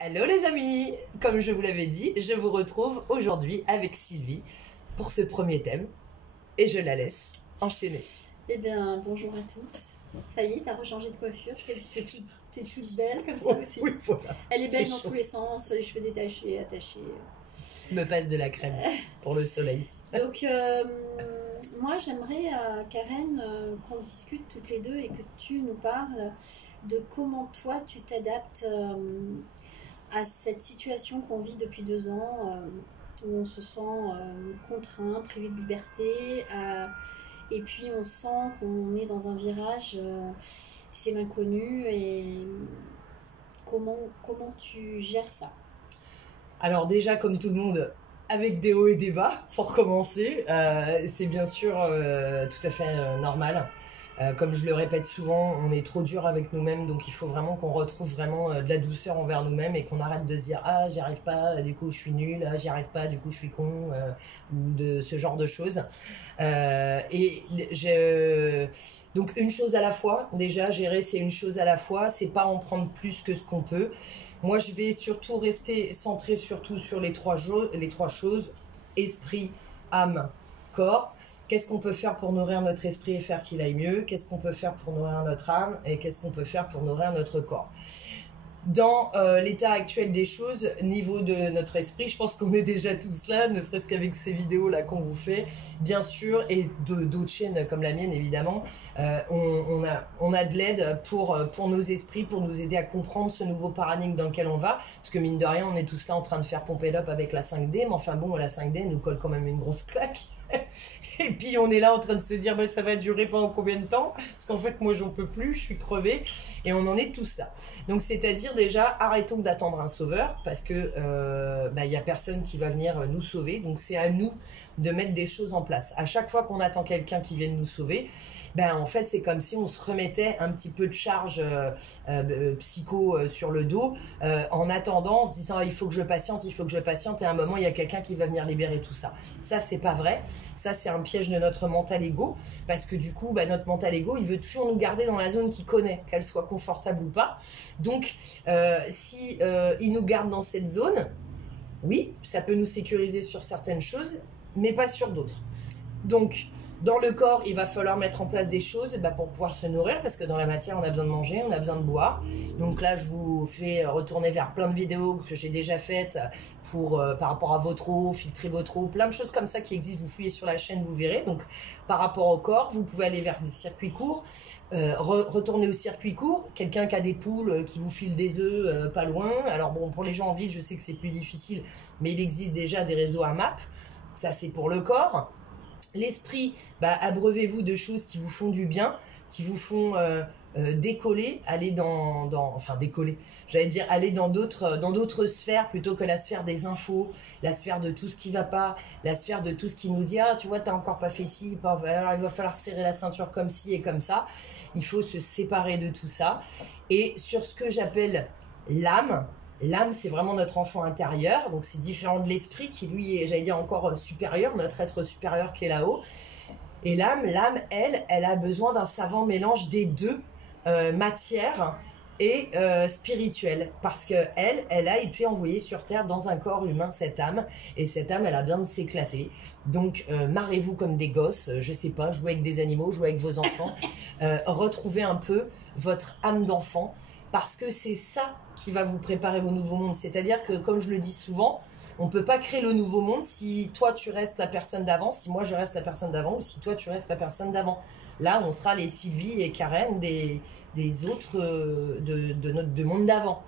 Hello les amis, comme je vous l'avais dit, je vous retrouve aujourd'hui avec Sylvie pour ce premier thème et je la laisse enchaîner. Eh bien, bonjour à tous. Ça y est, t'as rechangé de coiffure, t'es toute belle comme ça aussi. Oui, voilà. Elle est belle C'est dans chaud. tous les sens, les cheveux détachés, attachés. Je me passe de la crème pour le soleil. Donc, moi j'aimerais, Karen, qu'on discute toutes les deux et que tu nous parles de comment toi tu t'adaptes à cette situation qu'on vit depuis 2 ans, où on se sent contraint, privé de liberté, et puis on sent qu'on est dans un virage, c'est l'inconnu, et comment tu gères ça? Alors déjà, comme tout le monde, avec des hauts et des bas, pour commencer, c'est bien sûr tout à fait normal. Comme je le répète souvent, on est trop dur avec nous-mêmes, donc il faut vraiment qu'on retrouve vraiment de la douceur envers nous-mêmes et qu'on arrête de se dire ah j'y arrive pas, du coup je suis nul, ah j'y arrive pas, du coup je suis con, ou de ce genre de choses. Donc une chose à la fois, déjà gérer c'est une chose à la fois, c'est pas en prendre plus que ce qu'on peut. Moi je vais surtout rester centré surtout sur les trois choses, esprit, âme, corps. Qu'est-ce qu'on peut faire pour nourrir notre esprit et faire qu'il aille mieux? Qu'est-ce qu'on peut faire pour nourrir notre âme? Et qu'est-ce qu'on peut faire pour nourrir notre corps? Dans l'état actuel des choses, niveau de notre esprit, je pense qu'on est déjà tous là, ne serait-ce qu'avec ces vidéos-là qu'on vous fait, bien sûr, et d'autres chaînes comme la mienne, évidemment, on a de l'aide pour nos esprits, pour nous aider à comprendre ce nouveau paradigme dans lequel on va, parce que mine de rien, on est tous là en train de faire pomper l'up avec la 5D, mais enfin bon, la 5D nous colle quand même une grosse claque. Et puis on est là en train de se dire ça va durer pendant combien de temps, parce qu'en fait moi j'en peux plus, je suis crevée, et on en est tous là. Donc c'est-à-dire déjà arrêtons d'attendre un sauveur, parce que y a personne qui va venir nous sauver, donc c'est à nous de mettre des choses en place. À chaque fois qu'on attend quelqu'un qui vienne nous sauver, en fait c'est comme si on se remettait un petit peu de charge psycho sur le dos, en attendant, en se disant il faut que je patiente, et à un moment il y a quelqu'un qui va venir libérer tout ça. Ça c'est pas vrai, ça c'est un piège de notre mental ego, parce que du coup notre mental ego il veut toujours nous garder dans la zone qu'il connaît, qu'elle soit confortable ou pas. Donc si il nous garde dans cette zone, oui ça peut nous sécuriser sur certaines choses, mais pas sur d'autres. Donc dans le corps, il va falloir mettre en place des choses pour pouvoir se nourrir, parce que dans la matière, on a besoin de manger, on a besoin de boire. Donc là, je vous fais retourner vers plein de vidéos que j'ai déjà faites pour, par rapport à votre eau, filtrer votre eau, plein de choses comme ça qui existent. Vous fouillez sur la chaîne, vous verrez. Donc par rapport au corps, vous pouvez aller vers des circuits courts, retourner au circuit court. Quelqu'un qui a des poules qui vous file des œufs pas loin. Alors bon, pour les gens en ville, je sais que c'est plus difficile, mais il existe déjà des réseaux AMAP. Ça, c'est pour le corps. L'esprit, abreuvez-vous de choses qui vous font du bien, qui vous font décoller, aller décoller, j'allais dire aller dans d'autres sphères plutôt que la sphère des infos, la sphère de tout ce qui va pas, la sphère de tout ce qui nous dit ah tu vois t'as encore pas fait ci, alors il va falloir serrer la ceinture comme ci et comme ça. Il faut se séparer de tout ça, et sur ce que j'appelle l'âme. L'âme, c'est vraiment notre enfant intérieur, donc c'est différent de l'esprit qui, lui, est, j'allais dire, encore supérieur, notre être supérieur qui est là-haut. Et l'âme, elle a besoin d'un savant mélange des deux, matière et spirituelle, parce que elle a été envoyée sur Terre dans un corps humain, cette âme, et cette âme, elle a besoin de s'éclater. Donc, marrez-vous comme des gosses, je sais pas, jouez avec des animaux, jouez avec vos enfants, retrouvez un peu votre âme d'enfant, parce que c'est ça qui va vous préparer au nouveau monde. C'est-à-dire que, comme je le dis souvent, on ne peut pas créer le nouveau monde si toi tu restes la personne d'avant, si moi je reste la personne d'avant, ou si toi tu restes la personne d'avant. Là, on sera les Sylvie et Karen des autres de monde d'avant.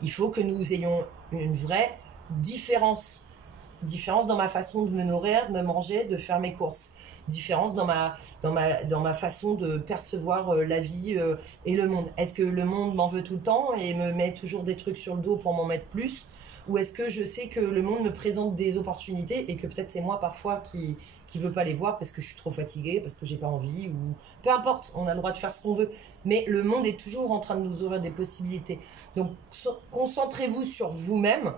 Il faut que nous ayons une vraie différence dans ma façon de me nourrir, de me manger, de faire mes courses. Différence dans ma façon de percevoir la vie et le monde. Est-ce que le monde m'en veut tout le temps et me met toujours des trucs sur le dos pour m'en mettre plus? Ou est-ce que je sais que le monde me présente des opportunités et que peut-être c'est moi parfois qui veut pas les voir parce que je suis trop fatiguée, parce que j'ai pas envie, ou peu importe, on a le droit de faire ce qu'on veut. Mais le monde est toujours en train de nous ouvrir des possibilités. Donc concentrez-vous sur vous-même,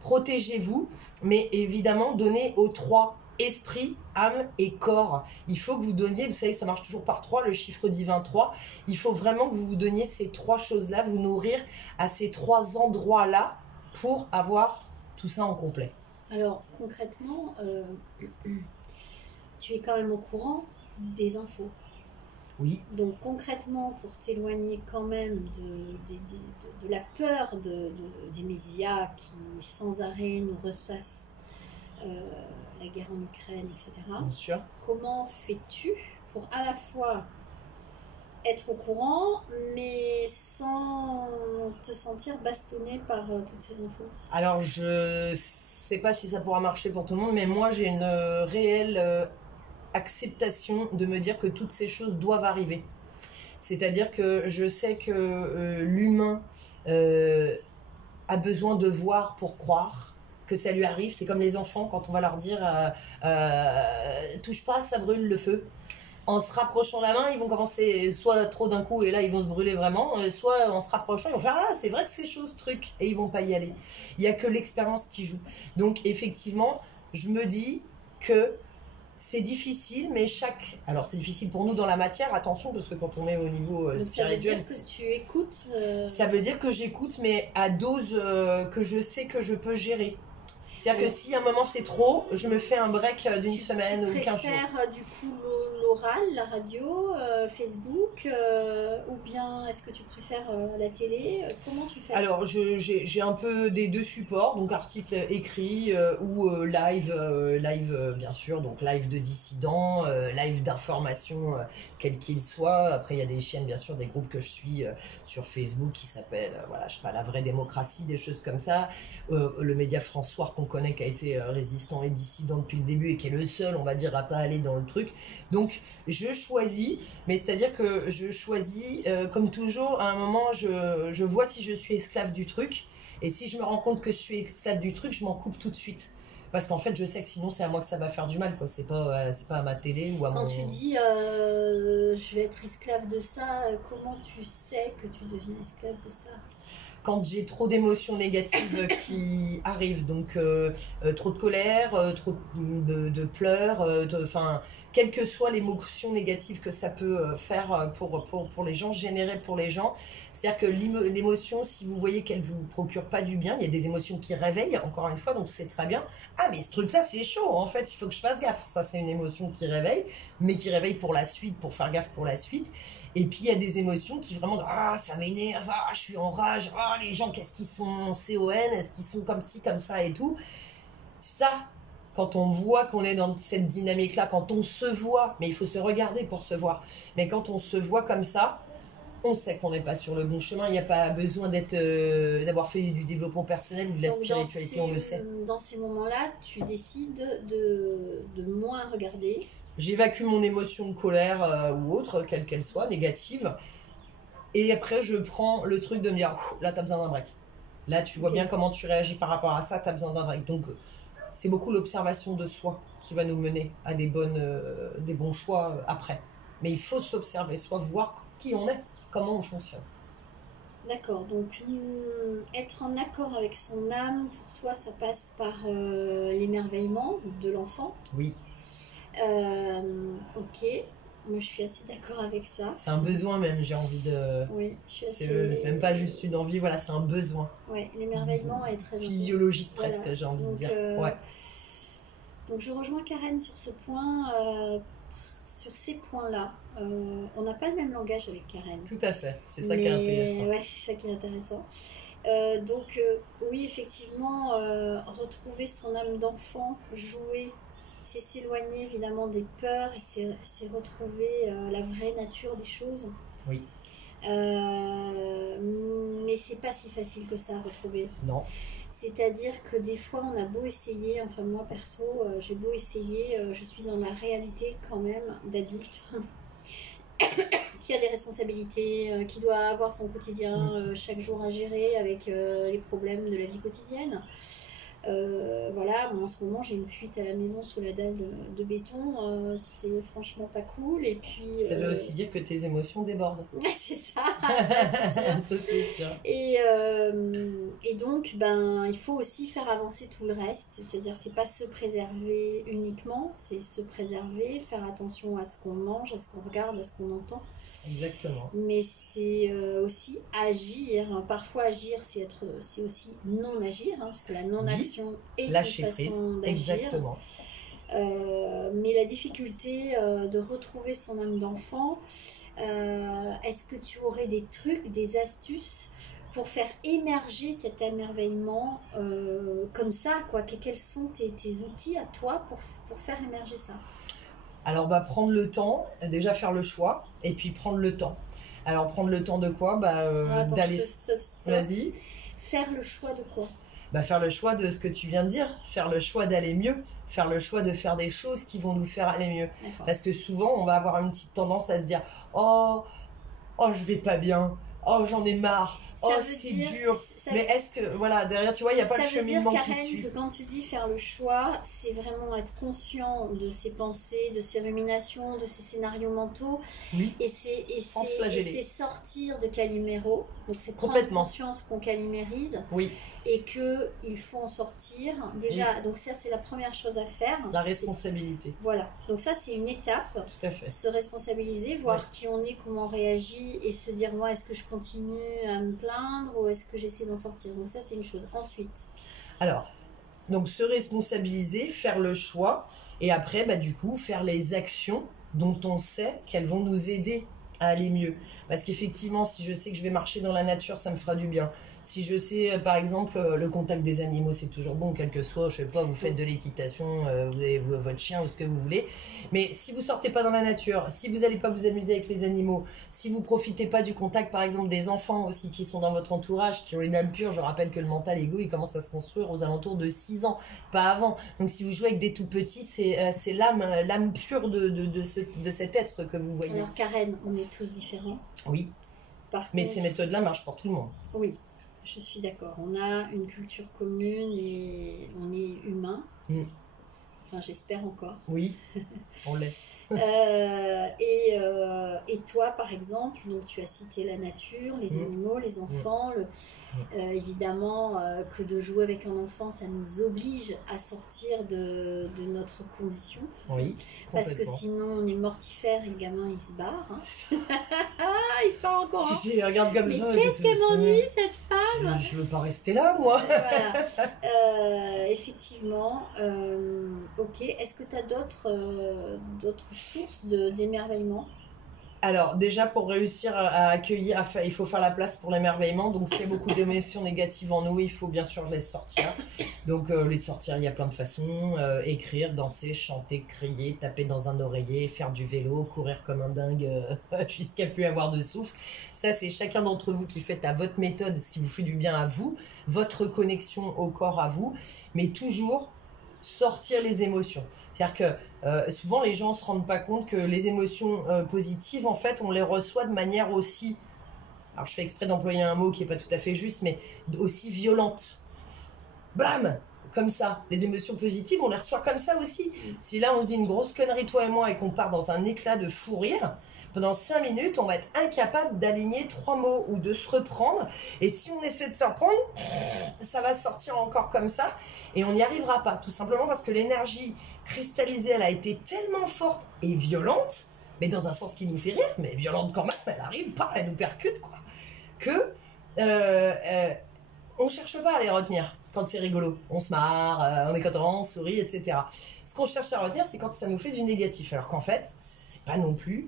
protégez-vous, mais évidemment donnez aux trois esprit, âme et corps. Il faut que vous donniez, vous savez, ça marche toujours par 3, le chiffre divin 3. Il faut vraiment que vous vous donniez ces trois choses-là, vous nourrir à ces trois endroits-là pour avoir tout ça en complet. Alors, concrètement, tu es quand même au courant des infos. Oui. Donc, concrètement, pour t'éloigner quand même de la peur des médias qui, sans arrêt, nous ressassent la guerre en Ukraine, etc. Bien sûr. Comment fais-tu pour à la fois être au courant, mais sans te sentir bastonné par toutes ces infos? Alors, je sais pas si ça pourra marcher pour tout le monde, mais moi, j'ai une réelle acceptation de me dire que toutes ces choses doivent arriver. C'est-à-dire que je sais que l'humain a besoin de voir pour croire que ça lui arrive. C'est comme les enfants, quand on va leur dire touche pas, ça brûle le feu. En se rapprochant la main, ils vont commencer soit trop d'un coup et là ils vont se brûler vraiment, soit en se rapprochant ils vont faire ah c'est vrai que c'est chaud ce truc et ils vont pas y aller. Il y a que l'expérience qui joue. Donc effectivement, je me dis que c'est difficile, mais alors c'est difficile pour nous dans la matière, attention, parce que quand on est au niveau spirituel... Ça veut dire que tu écoutes Ça veut dire que j'écoute, mais à dose que je sais que je peux gérer. C'est-à-dire que si à un moment c'est trop, je me fais un break d'une semaine ou 15 jours. Tu préfères du coup l'oral, la radio, Facebook, ou bien est-ce que tu préfères la télé? Comment tu fais? Alors j'ai un peu des deux supports, donc article écrit ou live bien sûr, donc live de dissidents, live d'information quel qu'il soit. Après il y a des chaînes bien sûr, des groupes que je suis sur Facebook qui s'appellent voilà, je sais pas, La Vraie Démocratie, des choses comme ça. Le média François qu'on connaît qui a été résistant et dissident depuis le début et qui est le seul on va dire à pas aller dans le truc. Donc je choisis, mais c'est-à-dire que je choisis comme toujours à un moment je vois si je suis esclave du truc et si je me rends compte que je suis esclave du truc je m'en coupe tout de suite parce qu'en fait je sais que sinon c'est à moi que ça va faire du mal quoi. C'est pas à ma télé ou à Quand mon... tu dis je vais être esclave de ça, comment tu sais que tu deviens esclave de ça? Quand j'ai trop d'émotions négatives qui arrivent, donc trop de colère, trop de pleurs, enfin, quelle que soit l'émotion négative que ça peut faire pour les gens, générer pour les gens. C'est-à-dire que l'émotion, si vous voyez qu'elle vous procure pas du bien, il y a des émotions qui réveillent, encore une fois, donc c'est très bien. Ah, mais ce truc-là, c'est chaud, en fait, il faut que je fasse gaffe. Ça, c'est une émotion qui réveille, mais qui réveille pour la suite, pour faire gaffe pour la suite. Et puis, il y a des émotions qui vraiment, ah, ça m'énerve, ah, je suis en rage, ah, les gens, qu'est-ce qu'ils sont CON, est-ce qu'ils sont comme ci, comme ça et tout. Ça, quand on voit qu'on est dans cette dynamique-là, quand on se voit, mais il faut se regarder pour se voir, mais quand on se voit comme ça, on sait qu'on n'est pas sur le bon chemin. Il n'y a pas besoin d'avoir fait du développement personnel ou de la spiritualité, on le sait. Dans ces moments-là, tu décides de moins regarder. J'évacue mon émotion de colère ou autre, quelle qu'elle soit, négative. Et après, je prends le truc de me dire, là, tu as besoin d'un break. Là, tu vois bien comment tu réagis par rapport à ça, tu as besoin d'un break. Donc, c'est beaucoup l'observation de soi qui va nous mener à des bons choix après. Mais il faut s'observer soi, voir qui on est, comment on fonctionne. D'accord, donc être en accord avec son âme, pour toi, ça passe par l'émerveillement de l'enfant. Oui. Ok. Moi, je suis assez d'accord avec ça. C'est un besoin même, j'ai envie de... Oui, je suis assez... C'est même pas juste une envie, voilà, c'est un besoin. Oui, l'émerveillement est très... Physiologique presque, voilà. J'ai envie de dire. Ouais. Donc, je rejoins Karen sur ce point, sur ces points-là. On n'a pas le même langage avec Karen. Tout à fait, c'est ça qui est intéressant. Ouais, c'est ça qui est intéressant. Donc, oui, effectivement, retrouver son âme d'enfant, jouer... c'est s'éloigner évidemment des peurs et c'est retrouver la vraie nature des choses. Oui. Mais c'est pas si facile que ça à retrouver. Non. C'est-à-dire que des fois on a beau essayer, enfin moi perso, j'ai beau essayer, je suis dans la réalité quand même d'adulte qui a des responsabilités, qui doit avoir son quotidien chaque jour à gérer avec les problèmes de la vie quotidienne. Voilà, moi, en ce moment j'ai une fuite à la maison sous la dalle de béton, c'est franchement pas cool. Et puis ça veut aussi dire que tes émotions débordent. c'est ça, c'est sûr. Ça, c'est sûr. Et donc ben il faut aussi faire avancer tout le reste, c'est-à-dire c'est pas se préserver uniquement, c'est se préserver, faire attention à ce qu'on mange, à ce qu'on regarde, à ce qu'on entend. Exactement. Mais c'est aussi agir. Parfois agir, c'est aussi non agir, hein, parce que la non-action est une Lâcher façon prise. d'agir. Exactement. Mais la difficulté de retrouver son âme d'enfant, est-ce que tu aurais des trucs, des astuces pour faire émerger cet émerveillement comme ça, quoi? Quels sont tes outils à toi pour faire émerger ça? Alors, prendre le temps, déjà faire le choix, et puis prendre le temps. Alors, prendre le temps de quoi? Attends, D'aller... Vas-y. Faire le choix de quoi? Faire le choix de ce que tu viens de dire, faire le choix d'aller mieux, faire le choix de faire des choses qui vont nous faire aller mieux. Parce que souvent, on va avoir une petite tendance à se dire « Oh, je vais pas bien. Oh, j'en ai marre. C'est dur. » Mais est-ce que, voilà, derrière, tu vois, il n'y a pas le cheminement qui suit. Ça veut dire, Karen, que quand tu dis faire le choix, c'est vraiment être conscient de ses pensées, de ses ruminations, de ses scénarios mentaux. Oui. Et c'est sortir de Calimero. Donc c'est prendre conscience qu'on calimérise. Oui. Et qu'il faut en sortir. Déjà, donc ça, c'est la première chose à faire. La responsabilité. Voilà. Donc ça, c'est une étape. Tout à fait. Se responsabiliser, voir qui on est, comment on réagit, et se dire, moi, est-ce que je continue à me plaindre ou est-ce que j'essaie d'en sortir? Donc ça, c'est une chose. Ensuite. Alors, donc se responsabiliser, faire le choix, et après, du coup, faire les actions dont on sait qu'elles vont nous aider à aller mieux. Parce qu'effectivement, si je sais que je vais marcher dans la nature, ça me fera du bien. Si je sais, par exemple, le contact des animaux, c'est toujours bon, quel que soit, je sais pas, vous faites de l'équitation, vous avez votre chien ou ce que vous voulez. Mais si vous sortez pas dans la nature, si vous n'allez pas vous amuser avec les animaux, si vous profitez pas du contact, par exemple, des enfants aussi qui sont dans votre entourage, qui ont une âme pure, je rappelle que le mental ego, il commence à se construire aux alentours de 6 ans, pas avant. Donc si vous jouez avec des tout petits, c'est l'âme pure de cet être que vous voyez. Alors Karen, on est tous différents. Oui. Mais ces méthodes-là marchent pour tout le monde. Oui. Je suis d'accord. On a une culture commune et on est humain. Enfin, j'espère encore. Oui, on l'est. Et toi, par exemple, donc tu as cité la nature, les animaux, les enfants. Évidemment que de jouer avec un enfant, ça nous oblige à sortir de notre condition. Oui, parce que sinon, on est mortifère et le gamin, il se barre. Hein. Il se barre encore. Hein. Je regarde comme mais ça. Qu'est-ce qu'elle m'ennuie, cette femme? Je veux pas rester là, moi. Voilà. Effectivement. Ok. Est-ce que tu as d'autres sources d'émerveillement? Alors déjà, pour réussir à accueillir, il faut faire la place pour l'émerveillement. Donc s'il y a beaucoup d'émotions négatives en nous, il faut bien sûr les sortir. Donc les sortir, il y a plein de façons. Écrire, danser, chanter, crier, taper dans un oreiller, faire du vélo, courir comme un dingue jusqu'à plus avoir de souffle. Ça, c'est chacun d'entre vous qui fait à votre méthode ce qui vous fait du bien à vous, votre connexion au corps à vous, mais toujours sortir les émotions. C'est-à-dire que souvent les gens ne se rendent pas compte que les émotions positives, en fait, on les reçoit de manière aussi, alors je fais exprès d'employer un mot qui n'est pas tout à fait juste, mais aussi violente. Blam! Comme ça. Les émotions positives, on les reçoit comme ça aussi. Si là, on se dit une grosse connerie, toi et moi, et qu'on part dans un éclat de fou rire, pendant 5 minutes, on va être incapable d'aligner 3 mots ou de se reprendre. Et si on essaie de se reprendre, ça va sortir encore comme ça. Et on n'y arrivera pas, tout simplement parce que l'énergie cristallisée, elle a été tellement forte et violente, mais dans un sens qui nous fait rire, mais violente quand même, elle arrive pas, elle nous percute, quoi, que on cherche pas à les retenir quand c'est rigolo. On se marre, on est content, on sourit, etc. Ce qu'on cherche à retenir, c'est quand ça nous fait du négatif. Alors qu'en fait, c'est pas non plus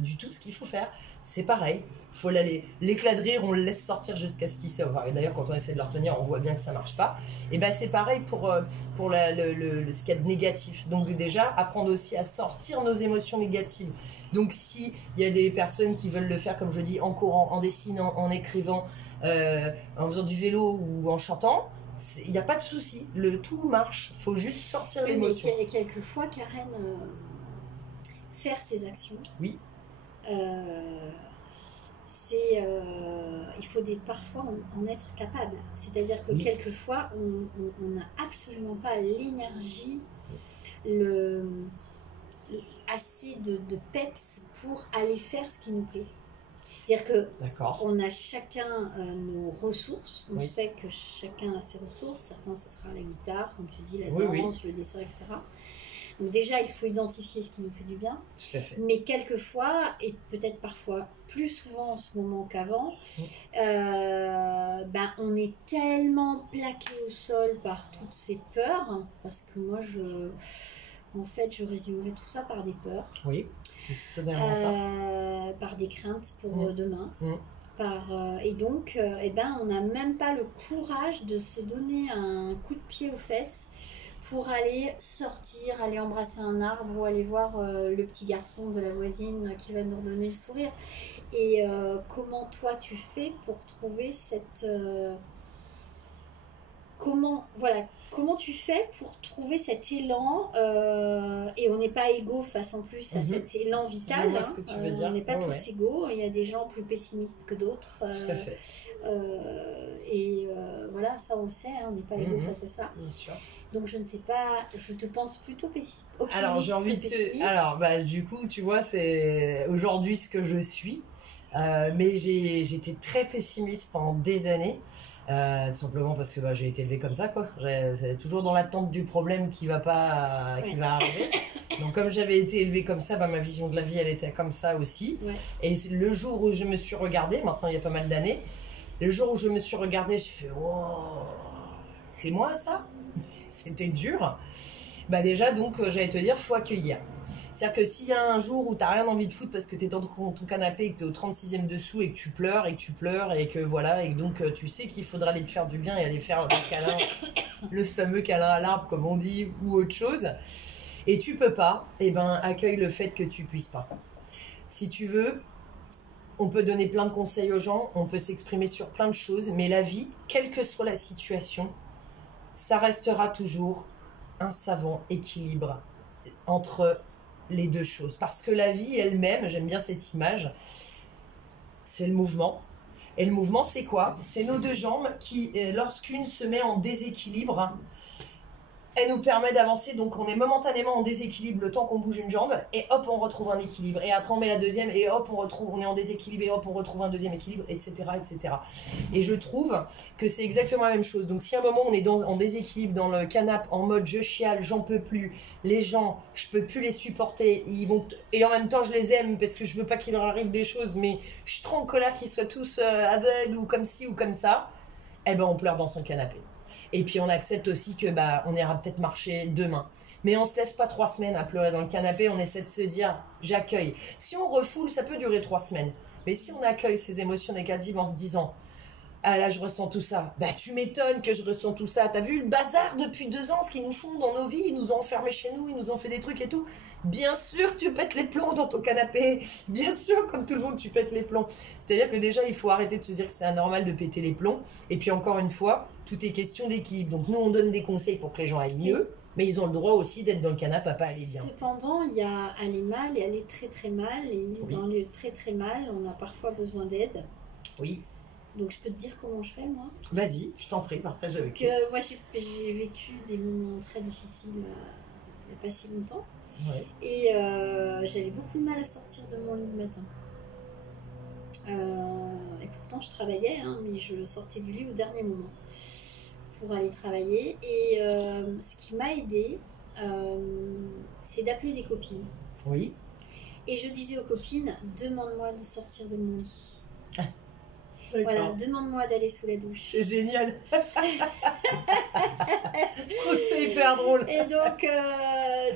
du tout ce qu'il faut faire. C'est pareil. Il faut l'éclat de rire, on le laisse sortir jusqu'à ce qu'il se... Enfin, d'ailleurs, quand on essaie de le retenir, on voit bien que ça marche pas. Et ben c'est pareil pour ce qu'il y a de négatif. Donc déjà, apprendre aussi à sortir nos émotions négatives. Donc si il y a des personnes qui veulent le faire, comme je dis, en courant, en dessinant, en écrivant, en faisant du vélo ou en chantant, il n'y a pas de souci, tout marche, il faut juste sortir l'émotion. Mais quelquefois, Karen, faire ses actions, oui. il faut parfois en être capable. C'est-à-dire que quelquefois, on n'a absolument pas l'énergie, assez de peps pour aller faire ce qui nous plaît. C'est-à-dire que on a chacun nos ressources, on sait que chacun a ses ressources, certains ce sera la guitare, comme tu dis, la danse, le dessin, etc. Donc déjà, il faut identifier ce qui nous fait du bien. Tout à fait. Mais quelquefois, et peut-être parfois plus souvent en ce moment qu'avant, on est tellement plaqué au sol par toutes ces peurs, parce que moi, je résumerais tout ça par des peurs. Oui, c'est totalement ça. Par des craintes pour demain. Et donc, on n'a même pas le courage de se donner un coup de pied aux fesses pour aller sortir, aller embrasser un arbre ou aller voir le petit garçon de la voisine qui va nous redonner le sourire. Et comment toi tu fais pour trouver cette... Comment tu fais pour trouver cet élan et on n'est pas égaux face en plus à cet élan vital, ce que tu veux dire. On n'est pas tous égaux, il y a des gens plus pessimistes que d'autres, tout à fait. voilà, ça on le sait, on n'est pas égaux face à ça. Bien sûr. Donc je ne sais pas, je te pense plutôt optimiste. Alors j'ai envie de du coup tu vois c'est aujourd'hui ce que je suis, mais j'étais très pessimiste pendant des années. Tout simplement parce que j'ai été élevée comme ça quoi. C'est toujours dans l'attente du problème qui va arriver. Donc comme j'avais été élevée comme ça, ma vision de la vie elle était comme ça aussi. Et le jour où je me suis regardée, maintenant il y a pas mal d'années, le jour où je me suis regardée, j'ai fait wow, c'est moi ça. C'était dur. Déjà donc j'allais te dire faut accueillir. C'est-à-dire que s'il y a un jour où t'as rien envie de foutre parce que t'es dans ton canapé et que t'es au 36e dessous et que tu pleures et que voilà, et donc tu sais qu'il faudra aller te faire du bien et aller faire le câlin, le fameux câlin à l'arbre comme on dit, ou autre chose, et tu peux pas, accueille le fait que tu puisses pas. Si tu veux, on peut donner plein de conseils aux gens, on peut s'exprimer sur plein de choses, mais la vie, quelle que soit la situation, ça restera toujours un savant équilibre entre les deux choses. Parce que la vie elle-même, j'aime bien cette image, c'est le mouvement. Et le mouvement, c'est quoi? C'est nos deux jambes qui, lorsqu'une se met en déséquilibre, elle nous permet d'avancer. Donc on est momentanément en déséquilibre le temps qu'on bouge une jambe et hop on retrouve un équilibre, et après on met la deuxième et hop on est en déséquilibre et hop on retrouve un deuxième équilibre, etc. Et je trouve que c'est exactement la même chose. Donc si à un moment on est en déséquilibre dans le canapé en mode je chiale, j'en peux plus, les gens je peux plus les supporter, et en même temps je les aime parce que je veux pas qu'il leur arrive des choses, mais je suis trop en colère qu'ils soient tous aveugles ou comme ci ou comme ça, on pleure dans son canapé. Et puis on accepte aussi que on ira peut-être marcher demain. Mais on se laisse pas 3 semaines à pleurer dans le canapé, on essaie de se dire j'accueille. Si on refoule, ça peut durer 3 semaines. Mais si on accueille ces émotions négatives en se disant ah là je ressens tout ça, tu m'étonnes que je ressens tout ça, t'as vu le bazar depuis 2 ans, ce qu'ils nous font dans nos vies, ils nous ont enfermés chez nous, ils nous ont fait des trucs et tout. Bien sûr que tu pètes les plombs dans ton canapé, bien sûr comme tout le monde tu pètes les plombs. C'est-à-dire que déjà il faut arrêter de se dire que c'est anormal de péter les plombs, et puis encore une fois, tout est question d'équilibre. Donc nous on donne des conseils pour que les gens aillent mieux, mais ils ont le droit aussi d'être dans le canapé à pas aller bien. Cependant, il y a aller mal et aller très très mal, et dans les très très mal, on a parfois besoin d'aide. Oui. Donc je peux te dire comment je fais moi. Vas-y, je t'en prie, partage avec moi j'ai vécu des moments très difficiles il n'y a pas si longtemps. Et j'avais beaucoup de mal à sortir de mon lit le matin. Et pourtant je travaillais, mais je sortais du lit au dernier moment pour aller travailler. Et ce qui m'a aidée, c'est d'appeler des copines. Oui. Et je disais aux copines, demande-moi de sortir de mon lit. Voilà, demande-moi d'aller sous la douche. C'est génial. Je trouve ça hyper drôle. Et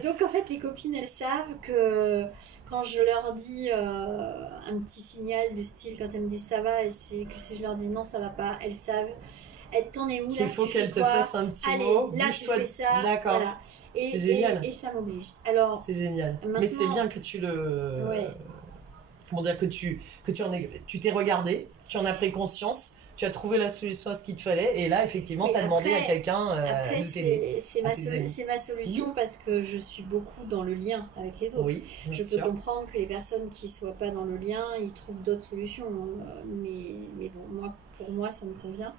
donc en fait les copines elles savent que quand je leur dis un petit signal du style, quand elles me disent ça va, et si je leur dis non ça va pas, elles savent. T'en es où là? Il faut qu'elle te fasse un petit mot. Là tu fais ça. D'accord. Voilà. C'est génial. Et ça m'oblige. Alors. C'est génial. Mais c'est bien que tu le. Ouais. Comment dire, que tu t'es regardé, tu en as pris conscience, tu as trouvé la solution à ce qu'il te fallait, et là, effectivement, tu as demandé à quelqu'un après, de t'aider. c'est ma solution parce que je suis beaucoup dans le lien avec les autres. Oui, je peux comprendre que les personnes qui ne soient pas dans le lien, ils trouvent d'autres solutions. Mais bon, pour moi, ça me convient.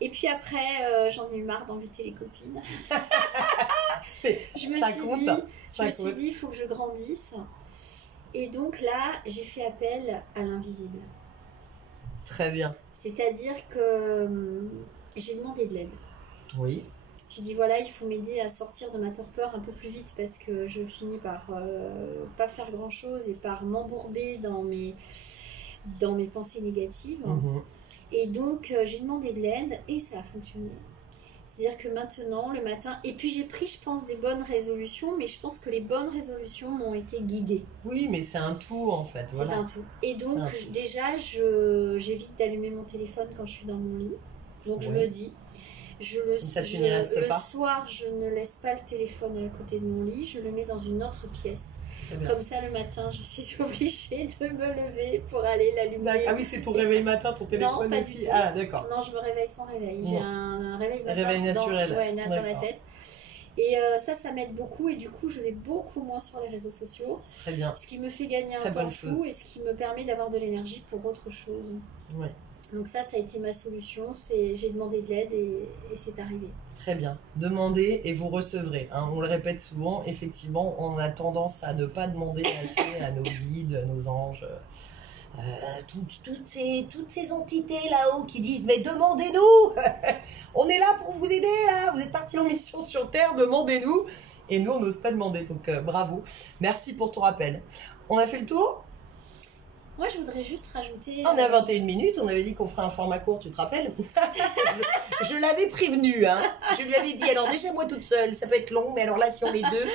Et puis après, j'en ai eu marre d'inviter les copines. Je me suis dit, il faut que je grandisse. Et donc là, j'ai fait appel à l'invisible. Très bien. C'est-à-dire que j'ai demandé de l'aide. Oui. J'ai dit voilà, il faut m'aider à sortir de ma torpeur un peu plus vite parce que je finis par pas faire grand-chose et par m'embourber dans mes pensées négatives. Et donc, j'ai demandé de l'aide et ça a fonctionné. C'est-à-dire que maintenant, le matin... Et puis, j'ai pris, je pense, des bonnes résolutions, mais je pense que les bonnes résolutions m'ont été guidées. Oui, mais c'est un tout, en fait. C'est un tout. Et donc, déjà, j'évite d'allumer mon téléphone quand je suis dans mon lit. Donc, je me dis... Le soir, je ne laisse pas le téléphone à côté de mon lit, je le mets dans une autre pièce. Comme ça, le matin, je suis obligée de me lever pour aller l'allumer. Ah oui, c'est ton réveil matin, ton téléphone non, pas aussi. Du tout. Ah, d'accord. Non, je me réveille sans réveil. J'ai un réveil naturel. Dans la tête. Et ça m'aide beaucoup. Et du coup, je vais beaucoup moins sur les réseaux sociaux. Très bien. Ce qui me fait gagner un temps fou et ce qui me permet d'avoir de l'énergie pour autre chose. Oui. Donc ça a été ma solution, j'ai demandé de l'aide et c'est arrivé. Très bien. Demandez et vous recevrez. On le répète souvent, effectivement, on a tendance à ne pas demander assez à nos guides, à nos anges, toutes ces entités là-haut qui disent « Mais demandez-nous on est là pour vous aider, là. Vous êtes partis en mission sur Terre, demandez-nous » Et nous, on n'ose pas demander, donc bravo. Merci pour ton rappel. On a fait le tour ? Moi, je voudrais juste rajouter... On est à 21 minutes, on avait dit qu'on ferait un format court, tu te rappelles? Je l'avais prévenue, hein. Je lui avais dit, alors déjà moi toute seule, ça peut être long, mais alors là, si on est deux...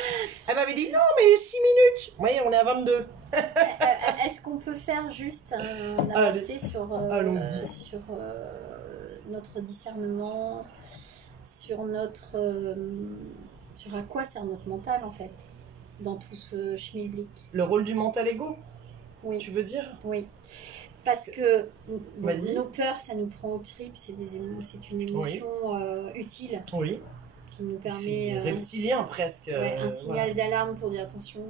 Elle m'avait dit, non, mais 6 minutes. Oui, on est à 22. Est-ce qu'on peut faire juste un aparté sur notre discernement, sur à quoi sert notre mental, en fait, dans tout ce schmilblick? Le rôle du mental égo? Oui. Tu veux dire? Oui. Parce que nos peurs, ça nous prend aux tripes, c'est une émotion utile. Oui. Qui nous permet... reptilien presque. Un signal d'alarme pour dire attention.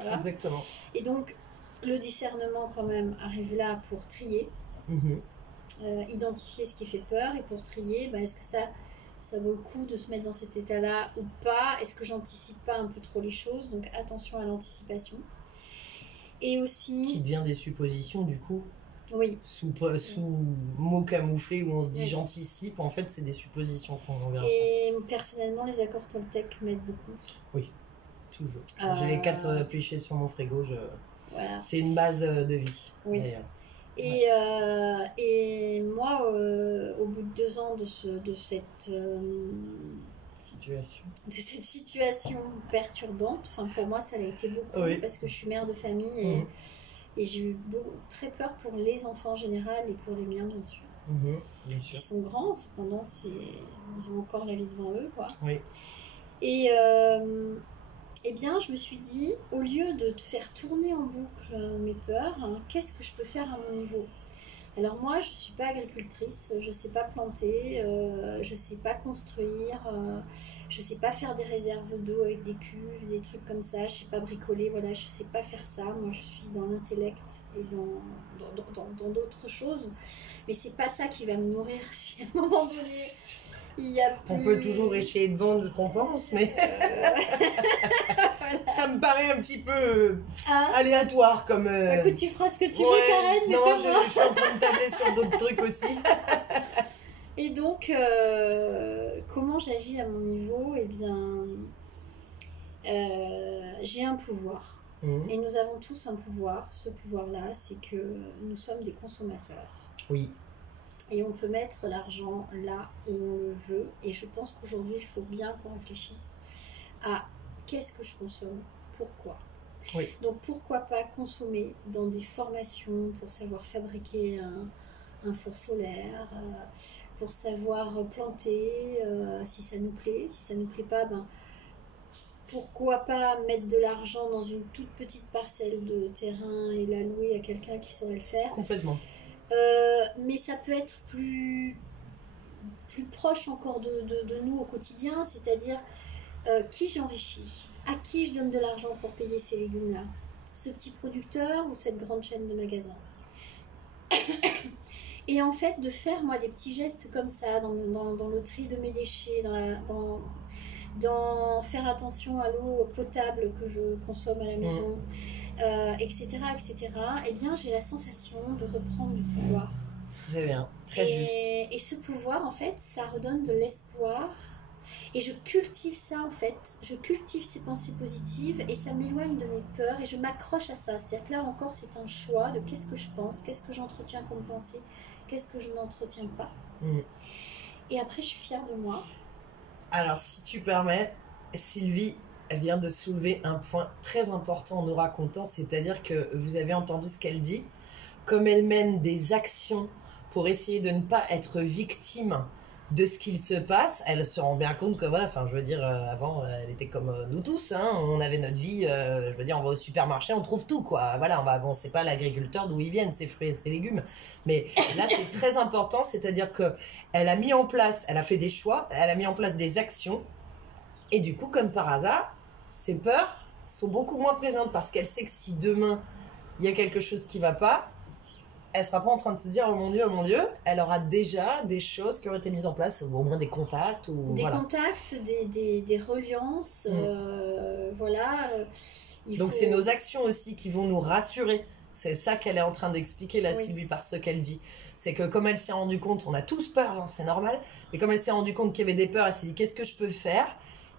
Voilà. Exactement. Et donc, le discernement quand même arrive là pour trier, identifier ce qui fait peur et pour trier, est-ce que ça vaut le coup de se mettre dans cet état-là ou pas? Est-ce que j'anticipe pas un peu trop les choses? Donc attention à l'anticipation. Et aussi... Qui devient des suppositions, du coup. Oui. Sous mots camouflés où on se dit j'anticipe. En fait, c'est des suppositions qu'on verra. Et personnellement, les accords Toltec m'aident beaucoup. Oui, toujours. J'ai les 4 clichés sur mon frigo. Voilà. C'est une base de vie. Oui. Et moi, au bout de 2 ans de cette... situation perturbante, pour moi ça l'a été beaucoup parce que je suis mère de famille et j'ai eu très peur pour les enfants en général et pour les miens bien sûr. Bien sûr. Ils sont grands, cependant ils ont encore la vie devant eux quoi. Oui. Et eh bien je me suis dit, au lieu de te faire tourner en boucle mes peurs, qu'est-ce que je peux faire à mon niveau? Alors moi, je ne suis pas agricultrice, je ne sais pas planter, je ne sais pas construire, je ne sais pas faire des réserves d'eau avec des cuves, des trucs comme ça, je ne sais pas bricoler, voilà, je ne sais pas faire ça. Moi, je suis dans l'intellect et dans d'autres choses. Mais ce n'est pas ça qui va me nourrir si à un moment donné, il y a plus... On peut toujours essayer de vendre ce qu'on pense, mais voilà. Ça me paraît un petit peu aléatoire comme... Écoute, tu feras ce que tu veux, Karen, mais non, pas moi. Je suis en train de tabler sur d'autres trucs aussi. Et donc, comment j'agis à mon niveau? Eh bien, j'ai un pouvoir. Et nous avons tous un pouvoir. Ce pouvoir-là, c'est que nous sommes des consommateurs. Oui. Et on peut mettre l'argent là où on le veut. Et je pense qu'aujourd'hui, il faut bien qu'on réfléchisse à qu'est-ce que je consomme, pourquoi. Oui. Donc, pourquoi pas consommer dans des formations pour savoir fabriquer un four solaire, pour savoir planter, si ça nous plaît. Si ça ne nous plaît pas, pourquoi pas mettre de l'argent dans une toute petite parcelle de terrain et la louer à quelqu'un qui saurait le faire. Complètement. Mais ça peut être plus proche encore de nous au quotidien, c'est-à-dire qui j'enrichis, à qui je donne de l'argent pour payer ces légumes-là, ce petit producteur ou cette grande chaîne de magasins. Et en fait, de faire moi des petits gestes comme ça dans le tri de mes déchets, dans faire attention à l'eau potable que je consomme à la maison, etc., eh bien j'ai la sensation de reprendre du pouvoir. Très bien, très juste. Et ce pouvoir, en fait, ça redonne de l'espoir. Et je cultive ça, en fait. Je cultive ces pensées positives et ça m'éloigne de mes peurs et je m'accroche à ça. C'est-à-dire que là encore, c'est un choix de qu'est-ce que je pense, qu'est-ce que j'entretiens comme pensée, qu'est-ce que je n'entretiens pas. Et après, je suis fière de moi. Alors, si tu permets, Sylvie vient de soulever un point très important en nous racontant, c'est-à-dire que vous avez entendu ce qu'elle dit, comme elle mène des actions pour essayer de ne pas être victime de ce qu'il se passe, elle se rend bien compte que voilà, enfin je veux dire, avant elle était comme nous tous, hein, on avait notre vie, je veux dire, on va au supermarché, on trouve tout quoi, voilà, on sait pas l'agriculteur d'où ils viennent, ces fruits et ces légumes, mais là c'est très important, c'est-à-dire que elle a mis en place, elle a fait des choix, elle a mis en place des actions, et du coup comme par hasard, ses peurs sont beaucoup moins présentes parce qu'elle sait que si demain il y a quelque chose qui va pas, elle sera pas en train de se dire oh mon Dieu, elle aura déjà des choses qui auraient été mises en place, ou au moins des contacts. Ou, des contacts, des reliances, voilà. Donc c'est nos actions aussi qui vont nous rassurer. C'est ça qu'elle est en train d'expliquer là, Sylvie, par ce qu'elle dit. C'est que comme elle s'est rendue compte, on a tous peur, hein, c'est normal, mais comme elle s'est rendue compte qu'il y avait des peurs, elle s'est dit qu'est-ce que je peux faire ?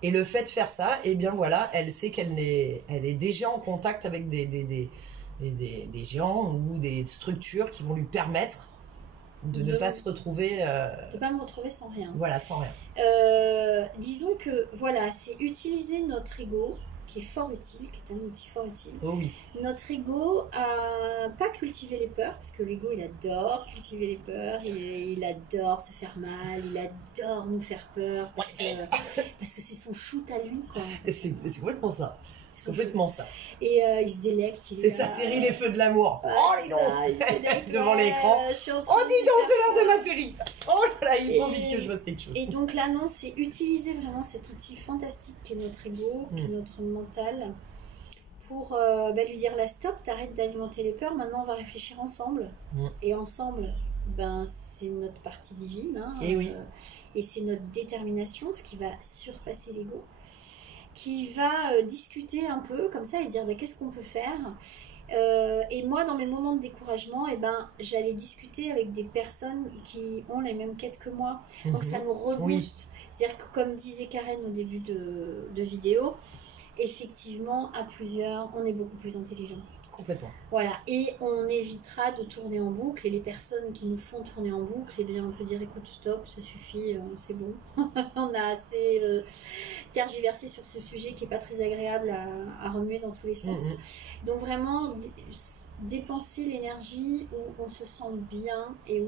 Et le fait de faire ça, eh bien voilà, elle sait qu'elle est déjà en contact avec des géants ou des structures qui vont lui permettre de ne pas se retrouver... de ne pas me retrouver sans rien. Voilà, sans rien. Disons que, voilà, c'est utiliser notre ego, qui est fort utile, qui est un outil fort utile. Oh oui. Notre ego a pas cultivé les peurs, parce que l'ego, il adore cultiver les peurs, il adore se faire mal, il adore nous faire peur, parce que c'est son shoot à lui, quoi. C'est complètement ça. C'est complètement ça. Et il se délecte. C'est sa série Les Feux de l'amour. Ouais, oh, dis donc devant l'écran. Oh, dis donc, c'est l'heure de ma série. Oh là là, il faut vite que je fasse quelque chose. Et donc là, non, c'est utiliser vraiment cet outil fantastique qu'est notre ego, qui est notre mental, pour lui dire là, stop, t'arrêtes d'alimenter les peurs, maintenant on va réfléchir ensemble. Et ensemble, c'est notre partie divine. Hein, et oui. Et c'est notre détermination, ce qui va surpasser l'ego, qui va discuter un peu comme ça et se dire qu'est-ce qu'on peut faire. Et moi, dans mes moments de découragement, j'allais discuter avec des personnes qui ont les mêmes quêtes que moi. Donc ça nous rebooste. Oui. C'est-à-dire que comme disait Karen au début de vidéo, effectivement, à plusieurs, on est beaucoup plus intelligent. Complètement. Voilà, et on évitera de tourner en boucle, et les personnes qui nous font tourner en boucle, eh bien on peut dire écoute, stop, ça suffit, c'est bon. On a assez tergiversé sur ce sujet qui n'est pas très agréable à remuer dans tous les sens. Donc vraiment, dépenser l'énergie où on se sent bien, et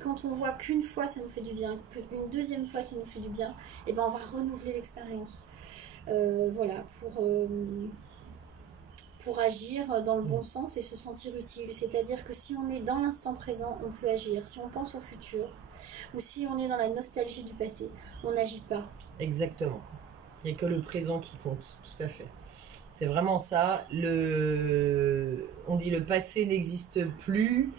quand on voit qu'une fois ça nous fait du bien, qu'une deuxième fois ça nous fait du bien, eh ben on va renouveler l'expérience. Voilà, pour agir dans le bon sens et se sentir utile. C'est-à-dire que si on est dans l'instant présent, on peut agir. Si on pense au futur, ou si on est dans la nostalgie du passé, on n'agit pas. Exactement. Il n'y a que le présent qui compte, tout à fait. C'est vraiment ça. On dit le passé n'existe plus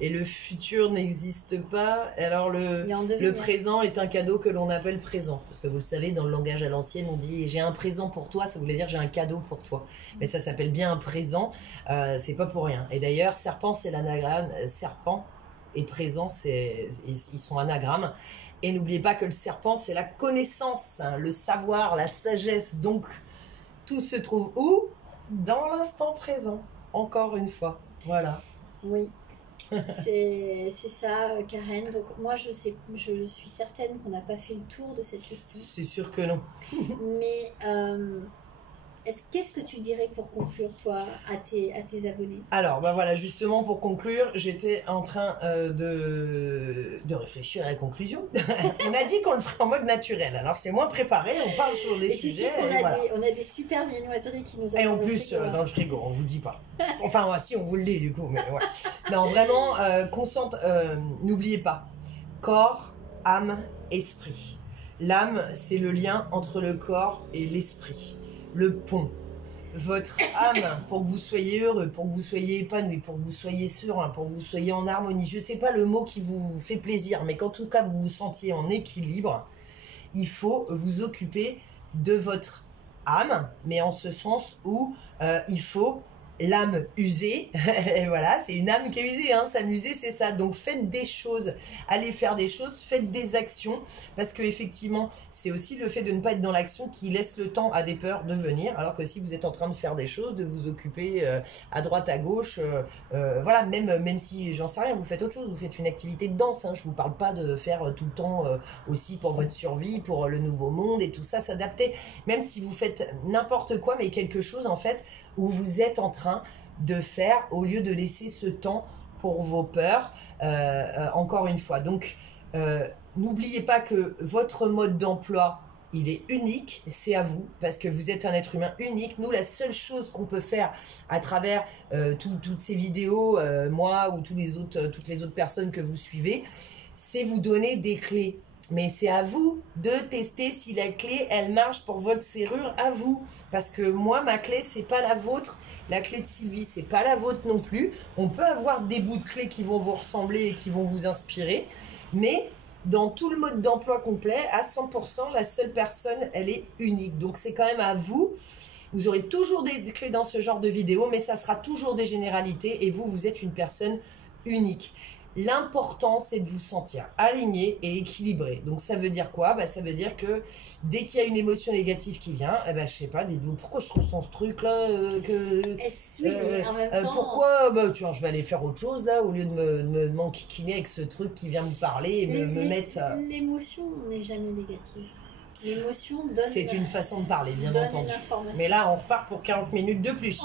et le futur n'existe pas. Alors le présent est un cadeau que l'on appelle présent. Parce que vous le savez, dans le langage à l'ancienne, on dit j'ai un présent pour toi, ça voulait dire j'ai un cadeau pour toi. Mais ça s'appelle bien un présent, c'est pas pour rien. Et d'ailleurs, serpent, c'est l'anagramme. Serpent et présent, ils sont anagrammes. Et n'oubliez pas que le serpent, c'est la connaissance, hein, le savoir, la sagesse. Donc, tout se trouve où ? Dans l'instant présent. Encore une fois. Voilà. Oui. C'est ça, Karen. Donc moi, je suis certaine qu'on n'a pas fait le tour de cette question. C'est sûr que non. Mais qu'est-ce que tu dirais pour conclure, toi, à tes abonnés? Alors, bah voilà, justement, pour conclure, j'étais en train de réfléchir à la conclusion. On a dit qu'on le ferait en mode naturel. Alors, c'est moins préparé, on parle sur des sujets. Tu sais qu'on a des super viennoiseries qui nous attendent. Et en plus, dans le frigo, on vous dit pas. Enfin, si, on vous le dit, du coup. Mais ouais. Non, vraiment, n'oubliez pas. Corps, âme, esprit. L'âme, c'est le lien entre le corps et l'esprit. Le pont. Votre âme, pour que vous soyez heureux, pour que vous soyez épanoui, pour que vous soyez serein, pour que vous soyez en harmonie. Je ne sais pas le mot qui vous fait plaisir, mais qu'en tout cas vous vous sentiez en équilibre, il faut vous occuper de votre âme, mais en ce sens où il faut l'âme usée, et voilà, c'est une âme qui est usée, hein, s'amuser c'est ça, donc faites des choses, allez faire des choses, faites des actions, parce que effectivement c'est aussi le fait de ne pas être dans l'action qui laisse le temps à des peurs de venir, alors que si vous êtes en train de faire des choses, de vous occuper à droite, à gauche, voilà, même si, j'en sais rien, vous faites autre chose, vous faites une activité de danse, hein, je vous parle pas de faire tout le temps aussi pour votre survie, pour le nouveau monde et tout ça, s'adapter, même si vous faites n'importe quoi, mais quelque chose en fait, où vous êtes en train de faire au lieu de laisser ce temps pour vos peurs, encore une fois. Donc, n'oubliez pas que votre mode d'emploi, il est unique, c'est à vous, parce que vous êtes un être humain unique. Nous, la seule chose qu'on peut faire à travers toutes ces vidéos, moi ou toutes les autres personnes que vous suivez, c'est vous donner des clés. Mais c'est à vous de tester si la clé, elle marche pour votre serrure, à vous. Parce que moi, ma clé, c'est pas la vôtre. La clé de Sylvie, c'est pas la vôtre non plus. On peut avoir des bouts de clés qui vont vous ressembler et qui vont vous inspirer. Mais dans tout le mode d'emploi complet, à 100%, la seule personne, elle est unique. Donc c'est quand même à vous. Vous aurez toujours des clés dans ce genre de vidéo, mais ça sera toujours des généralités. Et vous, vous êtes une personne unique. L'important, c'est de vous sentir aligné et équilibré. Donc, ça veut dire quoi? Bah, ça veut dire que dès qu'il y a une émotion négative qui vient, eh ben, je sais pas, dites-vous, pourquoi je ressens ce truc-là en même temps... pourquoi bah, tu vois, je vais aller faire autre chose, là, au lieu de m'enquiquiner avec ce truc qui vient me parler et me mettre... L'émotion n'est jamais négative. L'émotion donne... C'est une façon de parler, bien entendu. Une mais là, on repart pour 40 minutes de plus.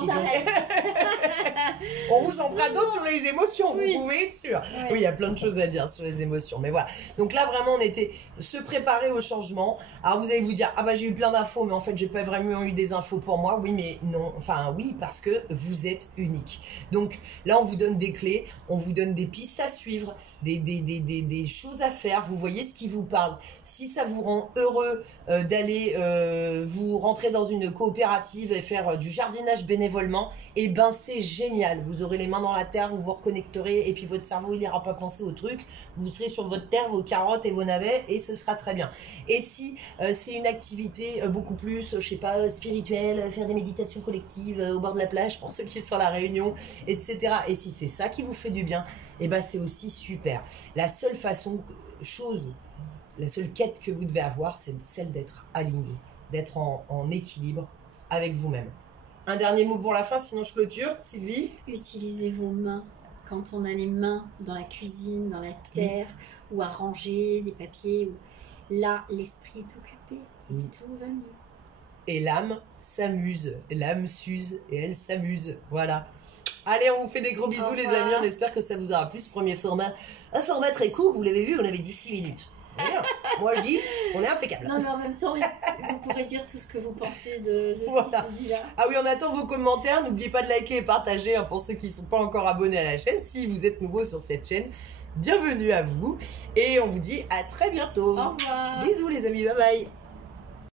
On vous en fera d'autres sur les émotions, vous pouvez être sûr. Ouais. Oui, il y a plein de choses à dire sur les émotions. Mais voilà. Donc là, vraiment, on était se préparer au changement. Alors, vous allez vous dire, ah bah j'ai eu plein d'infos, mais en fait, j'ai pas vraiment eu des infos pour moi. Oui, mais non. Enfin, oui, parce que vous êtes unique. Donc là, on vous donne des clés, on vous donne des pistes à suivre, des choses à faire. Vous voyez ce qui vous parle. Si ça vous rend heureux, d'aller vous rentrer dans une coopérative et faire du jardinage bénévolement, et ben c'est génial, vous aurez les mains dans la terre, vous vous reconnecterez et puis votre cerveau il n'ira pas penser au truc, vous serez sur votre terre, vos carottes et vos navets et ce sera très bien. Et si c'est une activité beaucoup plus, je sais pas, spirituelle, faire des méditations collectives au bord de la plage pour ceux qui sont sur la Réunion, etc. Et si c'est ça qui vous fait du bien, et ben c'est aussi super. La seule la seule quête que vous devez avoir, c'est celle d'être aligné, d'être en équilibre avec vous-même. Un dernier mot pour la fin, sinon je clôture, Sylvie. Utilisez vos mains. Quand on a les mains dans la cuisine, dans la terre, ou à ranger des papiers, là, l'esprit est occupé et tout va mieux. Et l'âme s'amuse, l'âme s'use et elle s'amuse, voilà. Allez, on vous fait des gros bisous les amis, on espère que ça vous aura plu, ce premier format. Un format très court, vous l'avez vu, on avait dit 6 minutes. Moi je dis, on est impeccable. Non mais en même temps, vous pourrez dire tout ce que vous pensez de ce qui se dit là. Ah oui, on attend vos commentaires. N'oubliez pas de liker et partager pour ceux qui ne sont pas encore abonnés à la chaîne. Si vous êtes nouveau sur cette chaîne, bienvenue à vous. Et on vous dit à très bientôt. Au revoir. Bisous les amis, bye bye.